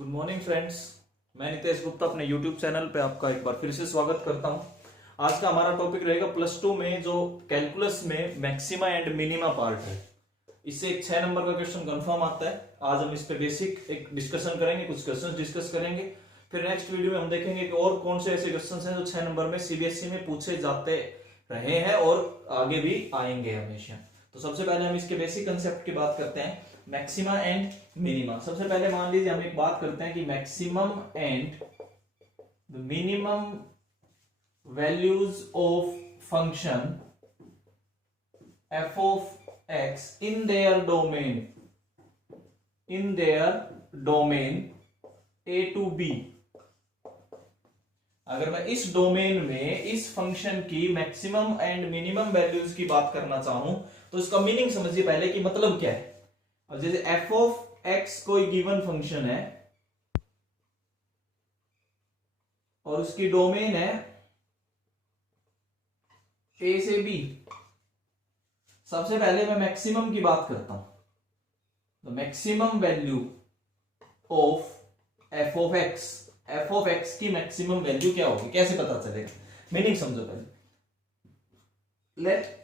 Good morning friends. मैं नितेश गुप्ता अपने YouTube channel पे आपका एक बार फिर से स्वागत करता हूं। आज का हमारा टॉपिक रहेगा प्लस टू में जो कैलकुलस में मैक्सिमा एंड मिनिमा पार्ट है। इससे एक 6 नंबर का क्वेश्चन कंफर्म आता है। आज हम इस पे बेसिक एक डिस्कशन करेंगे, कुछ क्वेश्चन डिस्कस करेंगे। फिर नेक्स्ट वीडियो में हम देखेंगे कि और कौन से ऐसे क्वेश्चन हैं जो 6 नंबर में सीबीएसई में पूछे जाते रहे हैं और आगे भी आएंगे हमेशा। तो सबसे पहले हम इसके बेसिक कंसेप्ट की बात करते हैं, मैक्सिमा एंड मिनिमा। सबसे पहले मान लीजिए हम एक बात करते हैं कि maximum and the minimum values of function f of x in their domain a to b। अगर मैं इस डोमेन में इस फंक्शन की मैक्सिमम एंड मिनिमम वैल्यूज की बात करना चाहूं तो इसका मीनिंग समझिए पहले कि मतलब क्या है। अब जैसे f ऑफ x कोई गिवन फंक्शन है और उसकी डोमेन है a से b। सबसे पहले मैं मैक्सिमम की बात करता हूं। The maximum value of f of x की मैक्सिमम वैल्यू क्या होगी, कैसे पता चलेगा, मीनिंग समझो पहले। Let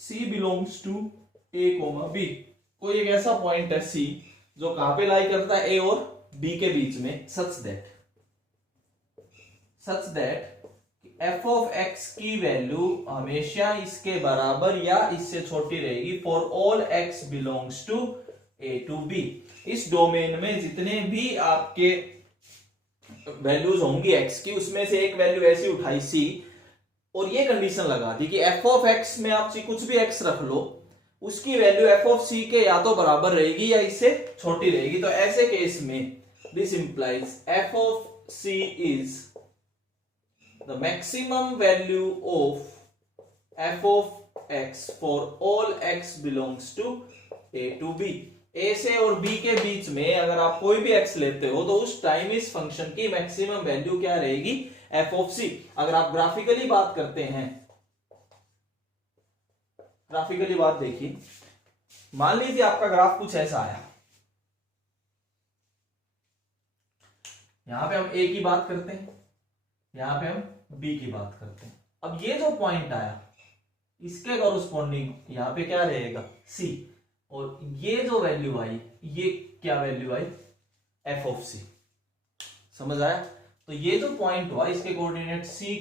c belongs to a, b। कोई एक ऐसा पॉइंट है c जो कहां पे लाई करता है a और b के बीच में, such that f of x की वैल्यू हमेशा इसके बराबर या इससे छोटी रहेगी for all x belongs to a to b। इस डोमेन में जितने भी आपके वैल्यूज होंगी x की, उसमें से एक वैल्यू ऐसी उठाई c और ये कंडीशन लगा दी कि f ऑफ x में आप कुछ भी x रख लो, उसकी वैल्यू f ऑफ c के या तो बराबर रहेगी या इससे छोटी रहेगी। तो ऐसे केस में this implies f of c is the maximum value of f of x for all x belongs to a to b। a से और b के बीच में अगर आप कोई भी x लेते हो तो उस टाइम इस फंक्शन की मैक्सिमम वैल्यू क्या रहेगी, f ऑफ c। अगर आप ग्राफिकली बात करते हैं, ग्राफिकली बात देखिए, मान लीजिए आपका ग्राफ कुछ ऐसा आया, यहां पे हम a की बात करते हैं, यहां पे हम b की बात करते हैं। अब ये जो पॉइंट आया इसके कॉरस्पॉन्डिंग यहां पे क्या रहेगा, c, और ये जो वैल्यू आई ये क्या value I, f of c। समझ आया? तो ये जो पॉइंट हुआ इसके coordinate c,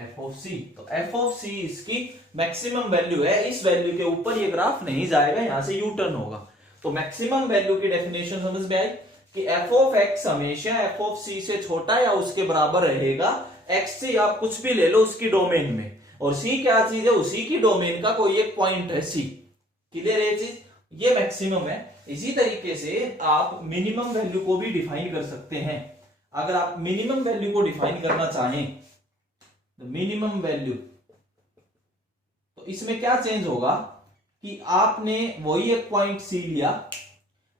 f of c। तो f ऑफ c इसकी मैक्सिमम वैल्यू है। इस वैल्यू के ऊपर ये ग्राफ नहीं जाएगा, यहां से यू टर्न होगा। तो मैक्सिमम वैल्यू की डेफिनेशन समझ में आई कि f ऑफ x हमेशा f ऑफ c से छोटा या उसके बराबर रहेगा। x से आप कुछ भी ले लो उसकी डोमेन में, और c क्या चीज है, उसी की डोमेन का कोई एक पॉइंट है c। क्लियर है ये चीज, ये मैक्सिमम है। इसी तरीके से आप मिनिमम वैल्यू को भी डिफाइन कर सकते हैं। अगर आप मिनिमम वैल्यू को डिफाइन करना चाहें, मिनिमम वैल्यू, तो इसमें क्या चेंज होगा कि आपने वही एक पॉइंट सी लिया,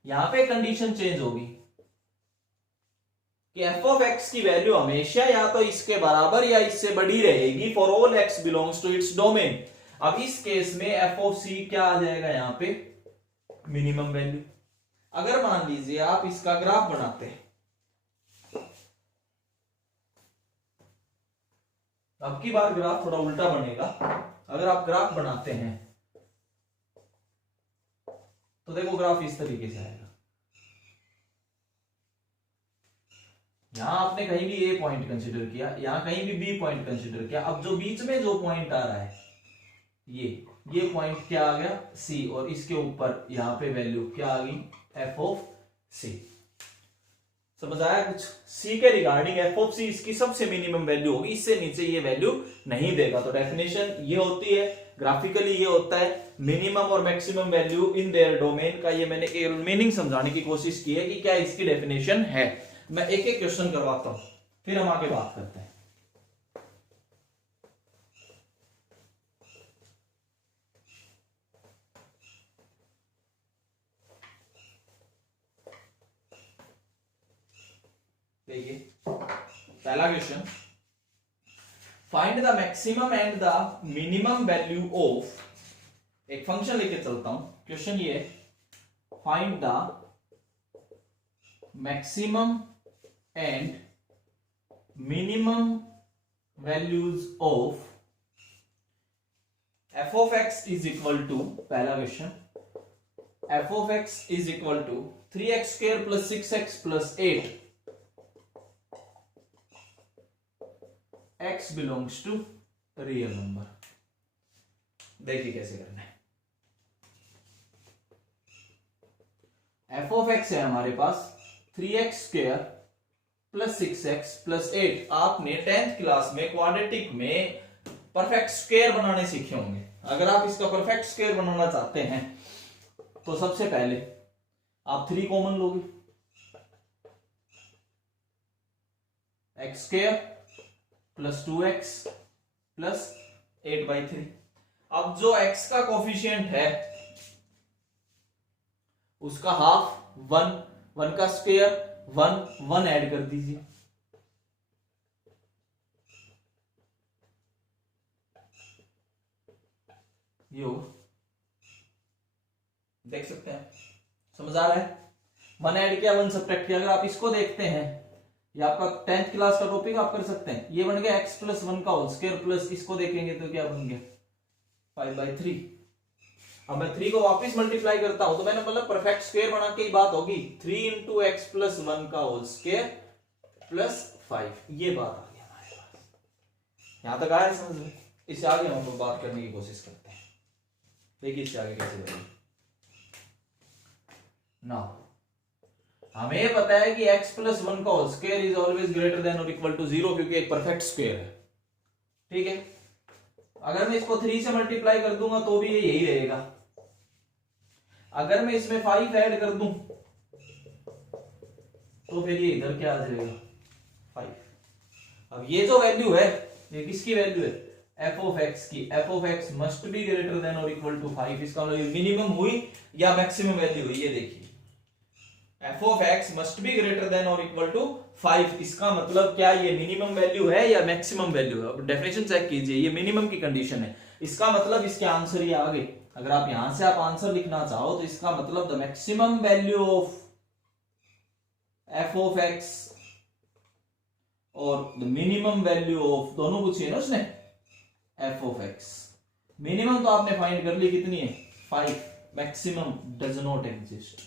यहां पे कंडीशन चेंज होगी कि f ऑफ x की वैल्यू हमेशा या तो इसके बराबर या इससे बड़ी रहेगी for all x belongs to its domain. अब इस केस में f ऑफ c क्या आ जाएगा, यहां पे मिनिमम वैल्यू। अगर मान लीजिए आप इसका ग्राफ बनाते हैं, अब की बार ग्राफ थोड़ा उल्टा बनेगा। अगर आप ग्राफ बनाते हैं तो देखो ग्राफ इस तरीके से आएगा। यहां आपने कहीं भी ए पॉइंट कंसीडर किया, यहां कहीं भी बी पॉइंट कंसीडर किया। अब जो बीच में जो पॉइंट आ रहा है ये पॉइंट क्या आ गया, सी, और इसके ऊपर यहां पे वैल्यू क्या आ गई, एफ ऑफ सी। समझ आया कुछ? c के रिगार्डिंग f ऑफ c इसकी सबसे मिनिमम वैल्यू होगी, इससे नीचे ये वैल्यू नहीं देगा। तो डेफिनेशन ये होती है, ग्राफिकली ये होता है मिनिमम और maximum value in their domain का। ये मैंने केवल मीनिंग समझाने की कोशिश की है कि क्या इसकी डेफिनेशन है। मैं एक एक क्वेश्चन करवाता हूं, फिर हम आगे बात करते हैं। देखिए पहला question, find the maximum and the minimum value of, एक फंक्शन लेके चलता हूं। क्वेश्चन ये, find the maximum and minimum values of f of x is equal to, पहला question, F of x is equal to 3x² plus 6x plus 8, x belongs to real number. देखिए कैसे करना है। F of x है हमारे पास 3x² plus 6x plus 8। आपने 10th class में quadratic में परफेक्ट स्क्वायर बनाने सीखे होंगे। अगर आप इसका परफेक्ट स्क्वायर बनाना चाहते हैं तो सबसे पहले आप 3 कॉमन लोगे, x² प्लस 2x प्लस 8/3। अब जो x का कोफिशिएंट है उसका हाफ 1, 1 का स्क्वायर 1, 1 ऐड कर दीजिए, ये होगा। देख सकते हैं, समझ आ रहा है। 1 ऐड किया 1 सब्ट्रैक्ट किया। अगर आप इसको देखते हैं, ये आपका 10th क्लास का टॉपिक आप कर सकते हैं। ये बन गया x प्लस 1 का होल स्क्वायर प्लस इसको देखेंगे तो क्या बन गया 5/3। अब मैं 3 को वापस मल्टीप्लाई करता हूं तो मैंने मतलब परफेक्ट स्क्वायर बना के ही बात होगी। 3 × x प्लस 1 का होल स्क्वायर प्लस 5, ये बात आ गया हमारे पास। यहां तक आया समझ में? इससे आगे हम लोग बात करने की कोशिश करते हैं। देखिए इससे आगे कैसे करेंगे। नाउ हमें पता है कि x प्लस 1 का whole square is always greater than और इक्वल टू 0, क्योंकि एक परफेक्ट स्क्वायर है। ठीक है, अगर मैं इसको 3 से मल्टीप्लाई कर दूंगा तो भी ये यही रहेगा। अगर मैं इसमें 5 ऐड कर दूं तो फिर ये इधर क्या आ जाएगा 5। अब ये जो वैल्यू है ये किसकी वैल्यू है? एफ ऑफ एक्स की। F of x must be greater than और इक्वल टू 5। इसका मतलब मिनिमम हुई या मैक्सिमम वैल्यू हुई, ये देखिए। F of x must be greater than और इक्वल टू 5। इसका मतलब क्या, ये मिनिमम वैल्यू है या मैक्सिमम वैल्यू है? अब डेफिनेशन चेक कीजिए, ये मिनिमम की कंडीशन है। इसका मतलब इसके आंसर ये आ गए। अगर आप यहां से आप आंसर लिखना चाहो तो इसका मतलब the maximum value of f of x और द मिनिमम वैल्यू ऑफ, दोनों पूछिए ना उसने, एफ ऑफ एक्स। मिनिमम तो आपने फाइंड कर ली, कितनी है 5। Maximum does not exist.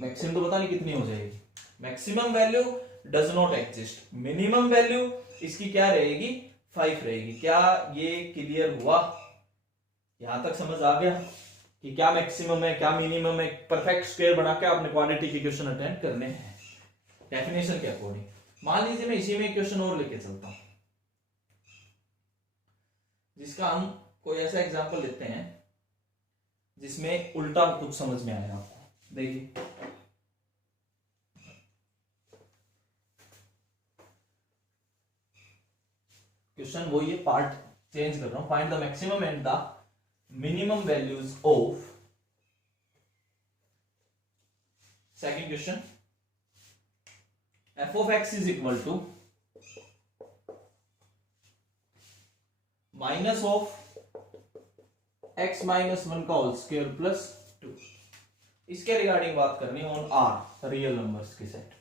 Maximum तो पता नहीं कितनी हो जाएगी। Maximum value does not exist. Minimum value इसकी क्या रहेगी 5 रहेगी। क्या ये क्लियर हुआ? यहां तक समझ आ गया कि क्या मैक्सिमम है क्या मिनिमम है? परफेक्ट स्क्वायर बना के आपने क्वाड्रेटिक इक्वेशन अटेम्प्ट करने हैं डेफिनेशन के अकॉर्डिंग। मान लीजिए मैं इसी में एक क्वेश्चन और लेके चलता हूं, जिसका हम कोई ऐसा एग्जांपल लेते हैं जिसमें उल्टा कुछ समझ में आया आपको। देखिए क्वेश्चन वही है, पार्ट चेंज कर रहा हूं। Find the maximum and the minimum values of, second question, F of x is equal to minus of X minus 1 का होल स्क्वायर प्लस 2। इसके रिगार्डिंग बात करनी ऑन आर रियल नंबर्स की set.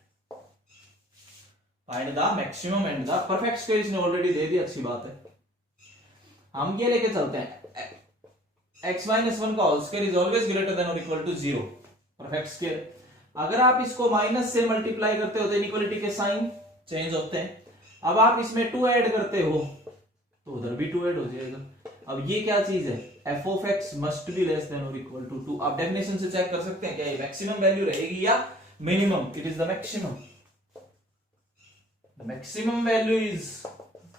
Find the maximum and the perfect square इसने already दे दी, अच्छी बात है। हम ये लेके चलते हैं, x माइनस 1 का whole square is always greater than और इक्वल टू 0, परफेक्ट स्क्वायर। अगर आप इसको माइनस से मल्टीप्लाई करते हो तो इनइक्वालिटी के साइन चेंज होते हैं। अब आप इसमें 2 ऐड करते हो तो उधर भी 2 ऐड हो जाएगा। अब ये क्या चीज है? F of x must be less than और इक्वल टू 2। आप डेफिनेशन से चेक कर सकते हैं क्या ये मैक्सिमम वैल्यू रहेगी या minimum. It is the maximum. The maximum value is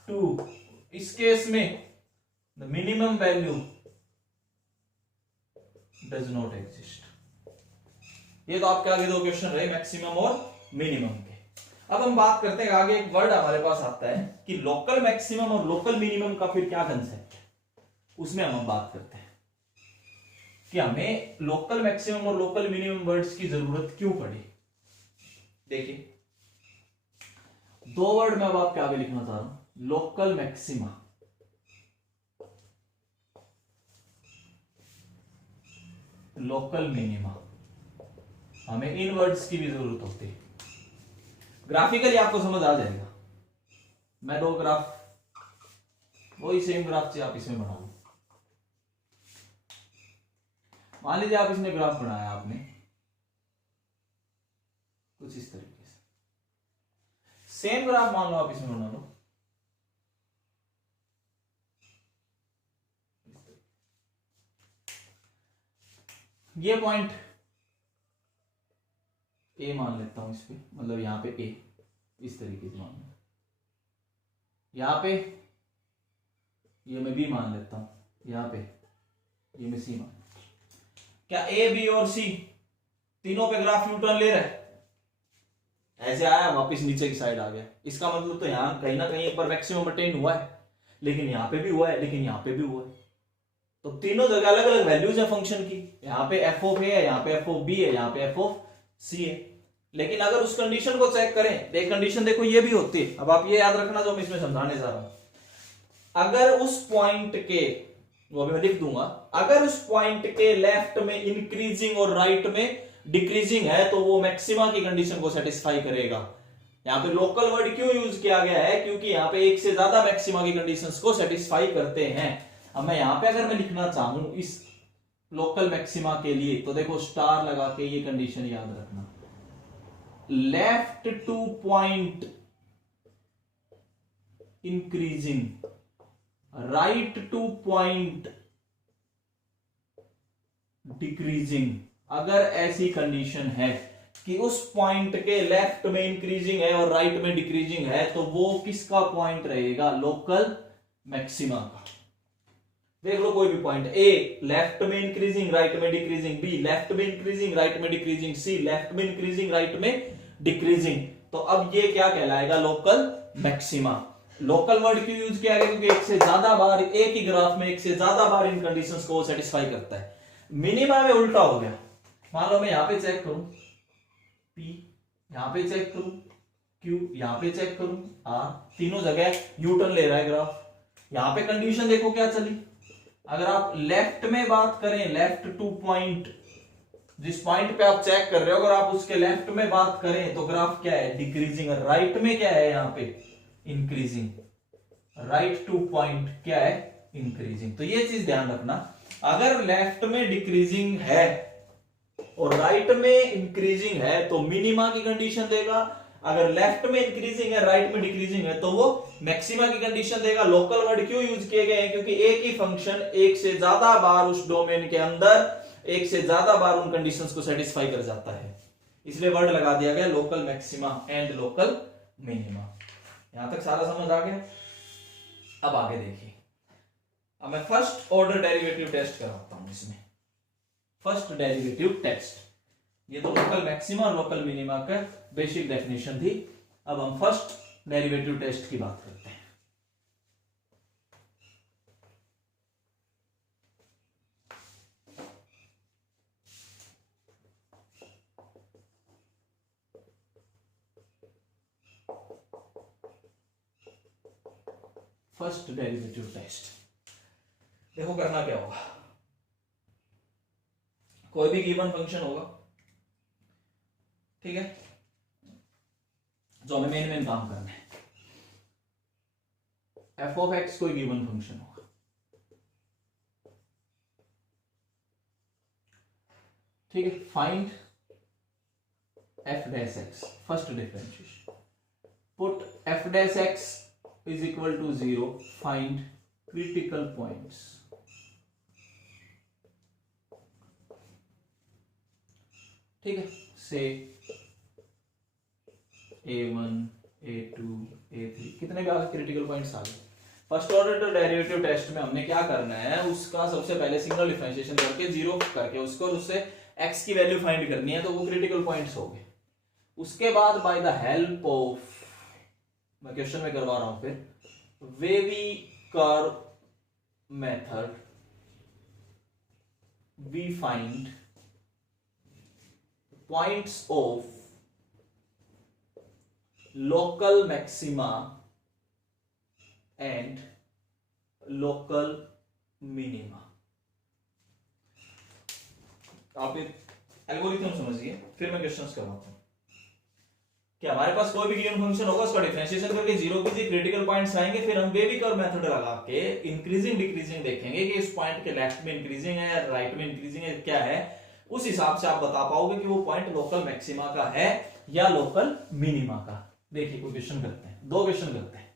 2। इस केस में the minimum value does not exist. ये तो आपके आगे 2 क्वेश्चन रहे, मैक्सिमम और मिनिमम के। अब हम बात करते हैं, आगे एक वर्ड हमारे पास आता है कि लोकल मैक्सिमम और लोकल मिनिमम का फिर क्या कंसेप्ट है, उसमें हम बात करते हैं कि हमें लोकल मैक्सिमम और लोकल मिनिमम वर्ड्स की जरूरत क्यों पड़ी। देखिए 2 वर्ड मैं अब आपके आगे लिखना चाह रहा हूं, लोकल मैक्सिमा, लोकल मिनिमा। हमें इन वर्ड्स की भी जरूरत होती है। ग्राफिकली आपको समझ आ जाएगा। मैं दो ग्राफ, वही सेम ग्राफ से आप इसमें बना लो। मान लीजिए आप इसमें ग्राफ बनाया आपने कुछ इस तरीके से, सेम ग्राफ मान लो आप इसमें बना लो। ये पॉइंट ए मान लेता हूं इस पे, मतलब यहां पे ए इस तरीके से मान लो, यहां पे ये मैं बी मान लेता हूं, यहां पे ये मैं सी मान। क्या ए बी और सी तीनों पे ग्राफ न्यूटन ले रहा है? ऐसे आया वापस नीचे की साइड आ गया, इसका मतलब तो यहां कहीं ना कहीं एक बार मैक्सिमम अटेन हुआ है, लेकिन यहां पे भी हुआ है, लेकिन यहां पे भी हुआ है। तो तीनों जगह अलग अलग वैल्यूज है फंक्शन की। यहाँ पे एफ ऑफ ए है, यहाँ पे एफ ऑफ बी है, यहाँ पे एफ ऑफ सी है। लेकिन अगर उस कंडीशन को चेक करें, एक कंडीशन देखो ये भी होती है। अब आप ये याद रखना जो मैं इसमें समझाने जा रहा हूं। अगर उस पॉइंट के, वो भी मैं लिख दूंगा, अगर उस पॉइंट के लेफ्ट में इंक्रीजिंग और राइट में डिक्रीजिंग है तो वो मैक्सिमा की कंडीशन को सेटिस्फाई करेगा। यहाँ पे लोकल वर्ड क्यों यूज किया गया है? क्योंकि यहाँ पे एक से ज्यादा मैक्सिमा की कंडीशंस को सेटिस्फाई करते हैं। अब मैं यहां पे अगर मैं लिखना चाहूं इस लोकल मैक्सिमा के लिए, तो देखो स्टार लगा के ये कंडीशन याद रखना, left two point increasing, right two point decreasing. अगर ऐसी कंडीशन है कि उस पॉइंट के लेफ्ट में इंक्रीजिंग है और राइट में डिक्रीजिंग है, तो वो किसका पॉइंट रहेगा? लोकल मैक्सिमा का। देख लो कोई भी पॉइंट, ए लेफ्ट में इंक्रीजिंग राइट में डिक्रीजिंग, बी लेफ्ट में इंक्रीजिंग राइट में डिक्रीजिंग, सी लेफ्ट में इंक्रीजिंग राइट में डिक्रीजिंग। तो अब ये क्या कहलाएगा? Local maxima. लोकल वर्ड क्यों यूज किया गया? क्योंकि एक से ज्यादा बार एक ही ग्राफ में एक से ज्यादा बार इन कंडीशंस को सेटिस्फाई करता है। मिनिमा में उल्टा हो गया। मान लो मैं यहां पे चेक करूं पी, यहां पे चेक करूं क्यू, यहां पे चेक करूं आर, तीनों जगह न्यूटन ले रहा है ग्राफ। यहां पे कंडीशन देखो क्या चली। अगर आप लेफ्ट में बात करें, लेफ्ट टू पॉइंट, जिस पॉइंट पे आप चेक कर रहे हो, अगर आप उसके लेफ्ट में बात करें तो ग्राफ क्या है? डिक्रीजिंग। राइट में क्या है? यहां पे इंक्रीजिंग। राइट टू पॉइंट क्या है? इंक्रीजिंग। तो ये चीज ध्यान रखना, अगर लेफ्ट में डिक्रीजिंग है और राइट में इंक्रीजिंग है तो मिनिमा की कंडीशन देगा। अगर लेफ्ट में इंक्रीजिंग है राइट में डिक्रीजिंग है तो वो मैक्सिमा की कंडीशन देगा। लोकल वर्ड क्यों यूज किए गए हैं? क्योंकि एक ही फंक्शन एक से ज्यादा बार उस डोमेन के अंदर एक से ज्यादा बार उन कंडीशंस को सेटिस्फाई कर जाता है, इसलिए वर्ड लगा दिया गया local maxima and local minima. यहां तक सारा समझ आ गया? अब आगे देखिए, अब मैं फर्स्ट ऑर्डर डेरिवेटिव टेस्ट कराता हूं इसमें। फर्स्ट डेरिवेटिव टेस्ट, ये तो लोकल मैक्सिमा और लोकल मिनिमा का बेसिक डेफिनेशन थी। अब हम फर्स्ट डेरिवेटिव टेस्ट की बात करते हैं। फर्स्ट डेरिवेटिव टेस्ट देखो करना क्या होगा। कोई भी गिवन फंक्शन होगा, ठीक है, जो हमें मेन काम करना है। एफ ऑफ एक्स कोई गिवन फंक्शन होगा, ठीक है। Find F dash X, first differentiation, put F dash X is equal to 0, find critical points. ठीक है, से A1, A2, A3 कितने भी आगे क्रिटिकल पॉइंट्स आ गए। फर्स्ट ऑर्डर डेरिवेटिव टेस्ट में हमने क्या करना है, उसका सबसे पहले सिंगल डिफरेंशिएशन करके जीरो करके उसको और उससे x की वैल्यू फाइंड करनी है, तो वो क्रिटिकल पॉइंट्स हो गए। उसके बाद बाय द हेल्प ऑफ, मैं क्वेश्चन में करवा रहा हूं फिर, wavy curve method we find points of local maxima and local minima। आप एल्गोरिथम समझिए, फिर मैं क्वेश्चंस करवाता हूं। कि हमारे पास कोई भी गिवन फंक्शन होगा, उसका डिफरेंशिएशन करके जीरो कीजिए, क्रिटिकल पॉइंट्स आएंगे, फिर हम वेवी कर्व मेथड लगा के इंक्रीजिंग डिक्रीजिंग देखेंगे कि इस पॉइंट के लेफ्ट में इंक्रीजिंग है या राइट में इंक्रीजिंग है, क्या है। उस हिसाब से आप बता पाओगे कि वो पॉइंट लोकल मैक्सिमा का है या लोकल मिनिमा का। देखिए कोई क्वेश्चन करते हैं, दो क्वेश्चन करते हैं।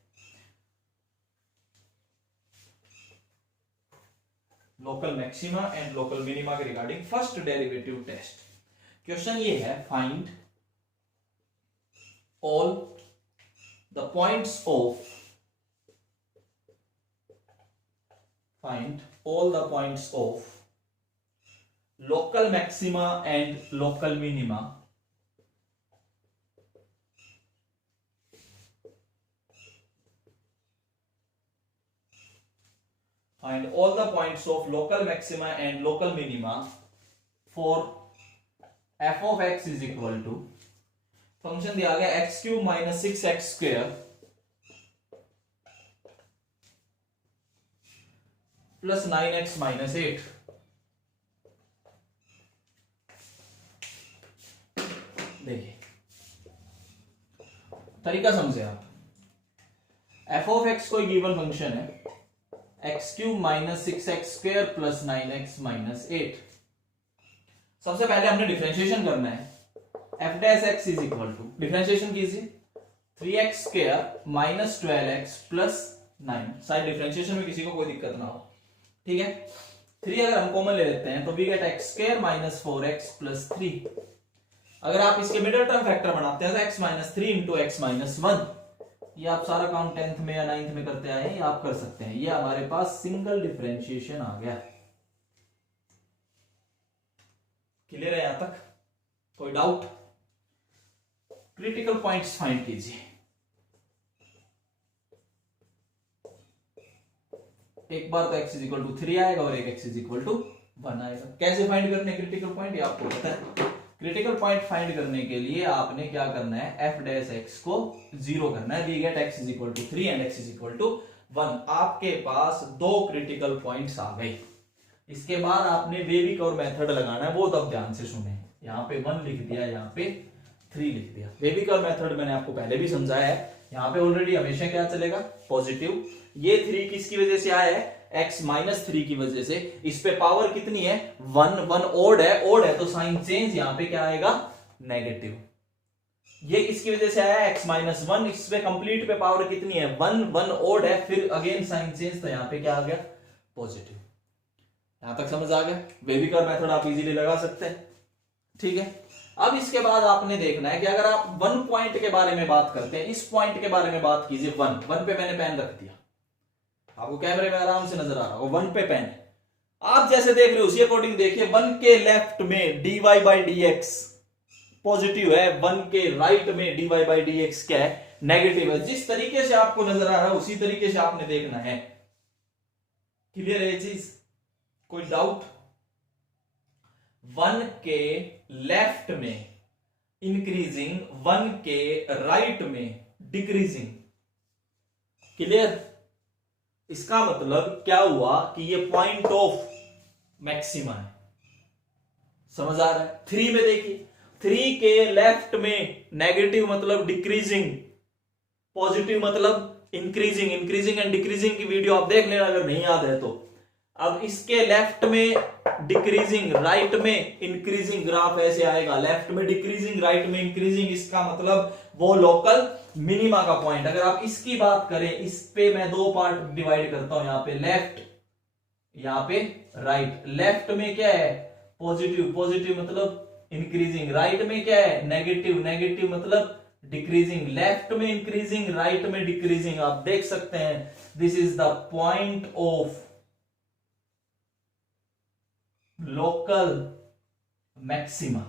Local maxima and local minima के regarding first derivative test. Question ये है, find all the points of local maxima and local minima find all the points of local maxima and local minima for f of x is equal to function दिया गया X cube minus 6x square plus 9x minus 8। देखिए तरीका समझे आप। F of X कोई given function है, X cube minus 6x square plus 9x minus 8। सबसे पहले हमने डिफरेंशिएशन करना है। F dash X is equal to, differentiation कीजिए, 3x square minus 12x plus 9। Side differentiation में किसी को कोई दिक्कत ना हो, ठीक है। 3 अगर हम कॉमन ले लेते हैं तो we get x square minus 4x plus 3। अगर आप इसके मिडिल टर्म फैक्टर बनाते हैं तो x minus 3 into x minus 1। ये आप सारा काम 10th में या 9th में करते आए हैं, ये आप कर सकते हैं। ये हमारे पास सिंगल डिफरेंशिएशन आ गया। क्लियर है यहां तक? कोई डाउट? क्रिटिकल पॉइंट्स फाइंड कीजिए। एक बार तो x इज इक्वल टू 3 आएगा और एक x इज इक्वल टू 1 आएगा। कैसे फाइंड करने क्रिटिकल पॉइंट, ये आपको पता है। क्रिटिकल पॉइंट फाइंड करने के लिए आपने क्या करना है, f डैश x को 0 करना है। We get x is equal to 3 and x is equal to 1। आपके पास दो क्रिटिकल पॉइंट्स आ गए। इसके बाद आपने वेवी कर्व मेथड लगाना है, वो तब ध्यान से सुने। यहाँ पे 1 लिख दिया, यहाँ पे 3 लिख दिया। वेवी कर्व मेथड मैंने आपको पहले भी समझाया है। यहाँ पे ऑलरेडी हमेशा क्या चलेगा, पॉजिटिव। ये 3 किसकी वजह से आया है, x माइनस 3 की वजह से। इस पे पावर कितनी है, 1 ओड है तो साइन चेंज, यहाँ पे क्या आएगा, नेगेटिव। ये किसकी वजह से आया, x माइनस 1। इस पे कंप्लीट पे पावर कितनी है, 1 ओड है, फिर अगेन साइन चेंज, तो यहाँ पे क्या आ गया, पॉजिटिव। यहां तक समझ आ गया। वेवी कर्व मेथड आप इजीली लगा सकते हैं, ठीक है। अब इसके बाद आपने देखना है कि अगर आप 1 पॉइंट के बारे में बात करते हैं, इस पॉइंट के बारे में बात कीजिए। 1 पे मैंने पेन रख दिया, आपको कैमरे में आराम से नजर आ रहा होगा। 1 पे पेन आप जैसे देख रहे हो उसी अकॉर्डिंग देखिए। 1 के लेफ्ट में dy बाई dx पॉजिटिव है, 1 के राइट में dy बाई dx क्या है, नेगेटिव है। जिस तरीके से आपको नजर आ रहा है उसी तरीके से आपने देखना है। क्लियर है ये चीज? कोई डाउट? 1 के लेफ्ट में इंक्रीजिंग, 1 के राइट में डिक्रीजिंग। क्लियर? इसका मतलब क्या हुआ कि ये पॉइंट ऑफ मैक्सिमा है। समझ आ रहा है? 3 में देखिए, 3 के लेफ्ट में नेगेटिव मतलब डिक्रीजिंग, पॉजिटिव मतलब इंक्रीजिंग। इंक्रीजिंग एंड डिक्रीजिंग की वीडियो आप देख लेना अगर नहीं याद है तो। अब इसके लेफ्ट में डिक्रीजिंग, राइट में इंक्रीजिंग, ग्राफ ऐसे आएगा, लेफ्ट में डिक्रीजिंग, राइट में इंक्रीजिंग। इसका मतलब वो लोकल मिनिमा का पॉइंट। अगर आप इसकी बात करें, इस पे मैं 2 पार्ट डिवाइड करता हूं, यहाँ पे लेफ्ट, यहाँ पे राइट। लेफ्ट में क्या है, पॉजिटिव, पॉजिटिव मतलब इंक्रीजिंग। राइट में क्या है, नेगेटिव, नेगेटिव मतलब डिक्रीजिंग। लेफ्ट में इंक्रीजिंग, राइट में डिक्रीजिंग। आप देख सकते हैं this is the point of local maxima.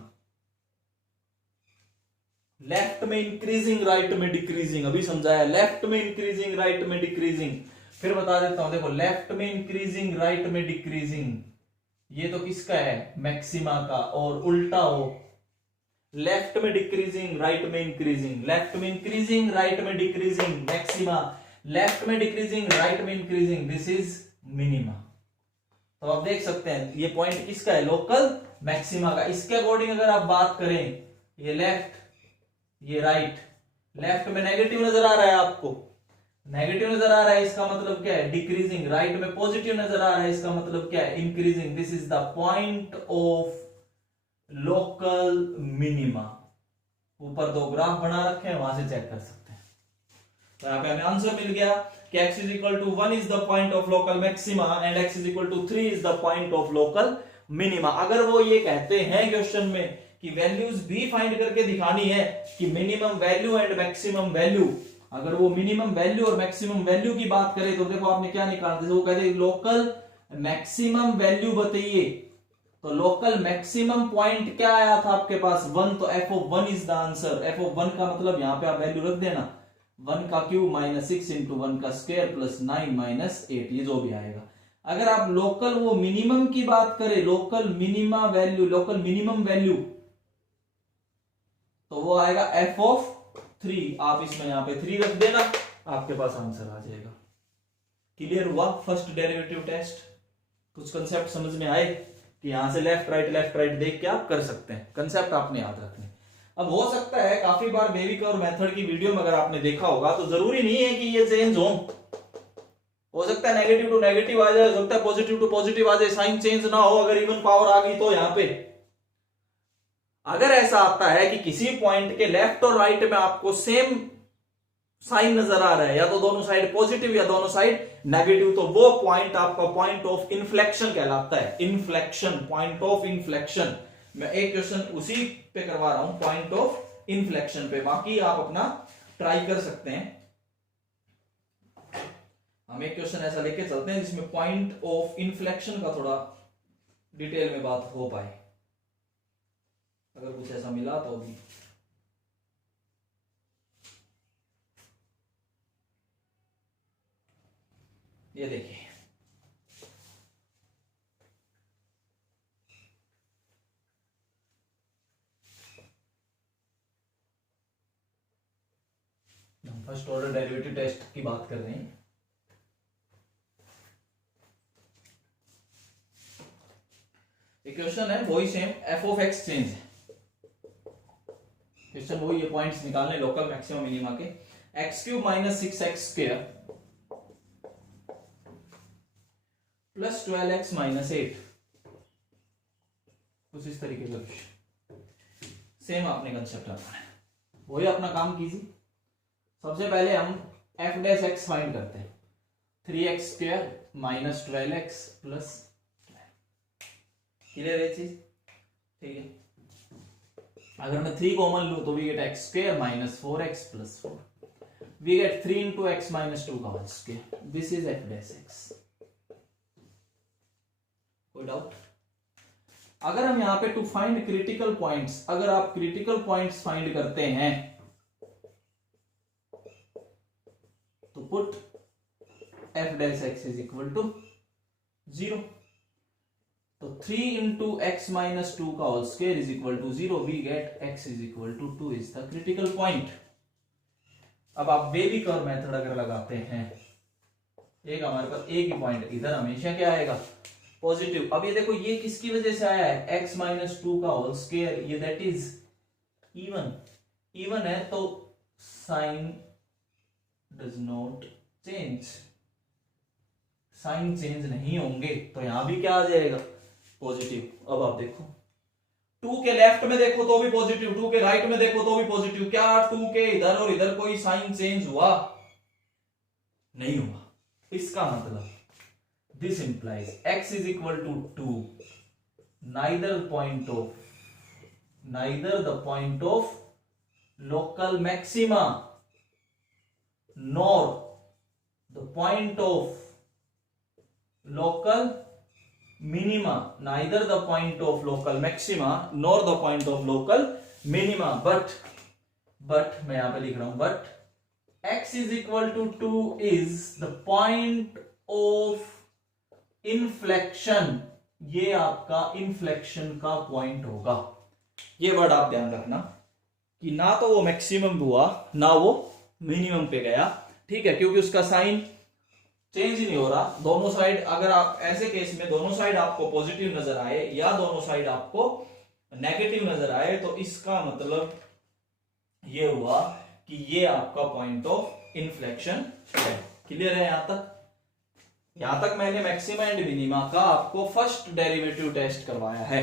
Left में इंक्रीजिंग, राइट में डिक्रीजिंग। अभी समझाया, लेफ्ट में इंक्रीजिंग, राइट में डिक्रीजिंग। फिर बता देता हूं, देखो लेफ्ट में इंक्रीजिंग, राइट में डिक्रीजिंग, ये तो किसका है, मैक्सिमा का। और उल्टा हो, लेफ्ट में डिक्रीजिंग, राइट में इंक्रीजिंग, लेफ्ट में इंक्रीजिंग, राइट में डिक्रीजिंग, मैक्सिमा। लेफ्ट में डिक्रीजिंग, राइट में इंक्रीजिंग, दिस इज मिनिमा। तो आप देख सकते हैं ये पॉइंट किसका है, लोकल मैक्सिमा का। इसके अकॉर्डिंग अगर आप बात करें, ये लेफ्ट ये राइट, लेफ्ट में नेगेटिव नजर आ रहा है आपको, नेगेटिव नजर आ रहा है, इसका मतलब क्या है डिक्रीजिंग। राइट में पॉजिटिव नजर आ रहा है, इसका मतलब क्या है increasing. This is the point of local minima. ऊपर दो ग्राफ बना रखे हैं, वहां से चेक कर सकते हैं। तो यहाँ पे हमें आंसर मिल गया कि x is equal to 1 is the point of local maxima and x is equal to 3 is the point of local minima। अगर वो ये कहते हैं क्वेश्चन में कि वैल्यूज भी फाइंड करके दिखानी है कि minimum value and maximum value, अगर वो मिनिमम वैल्यू और मैक्सिमम वैल्यू की बात करें तो देखो आपने क्या निकाला, जैसे वो कहते हैं लोकल मैक्सिमम वैल्यू बताइए, तो लोकल मैक्सिमम पॉइंट क्या आया था आपके पास 1, तो f of 1 is the answer. f of 1 का मतलब यहां पे आप वैल्यू रख देना 1 का क्यूब माइनस 6 इंटू 1 का स्क्वायर प्लस 9 माइनस 8, ये जो भी आएगा। अगर आप लोकल वो मिनिमम की बात करें, local minima value, local minimum value, तो वो आएगा f of 3। आप इसमें यहां पे 3 रख देना, आपके पास आंसर आ जाएगा। क्लियर हुआ फर्स्ट डेरिवेटिव टेस्ट? कुछ कंसेप्ट समझ में आए कि यहां से लेफ्ट राइट देख के आप कर सकते हैं। कंसेप्ट आपने याद रखने। अब हो सकता है काफी बार बेबी कर्व मेथड की वीडियो में अगर आपने देखा होगा तो जरूरी नहीं है कि ये चेंज हो सकता है नेगेटिव टू नेगेटिव आ जाए, हो सकता है पॉजिटिव टू पॉजिटिव आ जाए, साइन चेंज ना हो, अगर इवन पावर आ गई तो यहां पे अगर ऐसा आता है कि किसी पॉइंट के लेफ्ट और राइट में आपको सेम साइन नजर आ रहा है, या तो दोनों साइड पॉजिटिव या दोनों साइड नेगेटिव, तो वो पॉइंट आपका पॉइंट ऑफ इन्फ्लेक्शन कहलाता है। Inflection, point of inflection. मैं एक क्वेश्चन उसी पे करवा रहा हूं, पॉइंट ऑफ इन्फ्लेक्शन पे, बाकी आप अपना ट्राई कर सकते हैं। हम एक क्वेश्चन ऐसा लेके चलते हैं जिसमें पॉइंट ऑफ इन्फ्लेक्शन का थोड़ा डिटेल में बात हो पाए, अगर कुछ ऐसा मिला तो भी। ये देखिए, हम फर्स्ट ऑर्डर डेरिवेटिव टेस्ट की बात कर रहे हैं। क्वेश्चन है वही same, f of x change है, क्वेश्चन वही, ये पॉइंट्स निकालने लोकल मैक्सिमम मिनिमा के। x cube minus 6x square plus 12x minus 8, कुछ इस तरीके का सेम आपने कंसेप्ट रखना है। वही अपना काम कीजिए। सबसे पहले हम f डैश x फाइंड करते हैं, 3x square minus 12x plus 12। Clear है चीज? ठीक है। अगर मैं 3 कॉमन लूं तो we get x square minus 4x plus 4, we get 3 into x minus 2 का whole square. This is f dash x। कोई डाउट? अगर हम यहां पे टू फाइंड क्रिटिकल पॉइंट्स, अगर आप क्रिटिकल पॉइंट्स फाइंड करते हैं तो put f dash x is equal to 0। तो 3 इंटू एक्स माइनस 2 का whole square is equal to 0, we get x is equal to 2 is the critical point. अब आप baby curve method अगर लगाते हैं, एक हमारे पास एक ही पॉइंट, इधर हमेशा क्या आएगा पॉजिटिव। अब ये देखो ये किसकी वजह से आया है, x माइनस 2 का होल स्क्वायर, ये दैट इज इवन है, तो sign does not change, sign change नहीं होंगे, तो यहां भी क्या आ जाएगा पॉजिटिव। अब आप देखो 2 के लेफ्ट में देखो तो भी पॉजिटिव, 2 के राइट में देखो तो भी पॉजिटिव। क्या 2 के इधर और इधर कोई साइन चेंज हुआ? नहीं हुआ। इसका मतलब this implies x is equal to 2, neither the point of local maxima nor the point of local minima, neither the point of local maxima nor the point of local minima, but मैं यहां पे लिख रहा हूं but x is equal to 2 is the point of inflection. ये आपका inflection का point होगा। ये वर्ड आप ध्यान रखना कि ना तो वो मैक्सिमम हुआ ना वो मिनिमम पे गया, ठीक है, क्योंकि उसका साइन चेंज नहीं हो रहा, दोनों साइड, अगर आप ऐसे केस में दोनों साइड आपको पॉजिटिव नजर आए या दोनों साइड आपको नेगेटिव नजर आए, तो इसका मतलब ये हुआ कि ये आपका पॉइंट ऑफ इन्फ्लेक्शन है। क्लियर है यहां तक? यहां तक मैंने मैक्सिमा एंड मिनिमा का आपको फर्स्ट डेरिवेटिव टेस्ट करवाया है।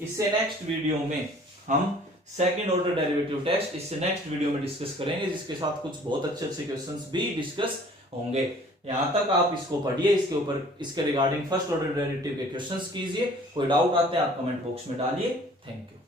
इससे नेक्स्ट वीडियो में हम सेकंड ऑर्डर डेरिवेटिव टेस्ट इससे नेक्स्ट वीडियो में डिस्कस करेंगे, जिसके साथ कुछ बहुत अच्छे अच्छे क्वेश्चंस भी डिस्कस होंगे। यहां तक आप इसको पढ़िए, इसके ऊपर इसके रिगार्डिंग फर्स्ट ऑर्डर डेरिवेटिव के क्वेश्चंस कीजिए। कोई डाउट आते हैं आप कमेंट बॉक्स में डालिए। Thank you.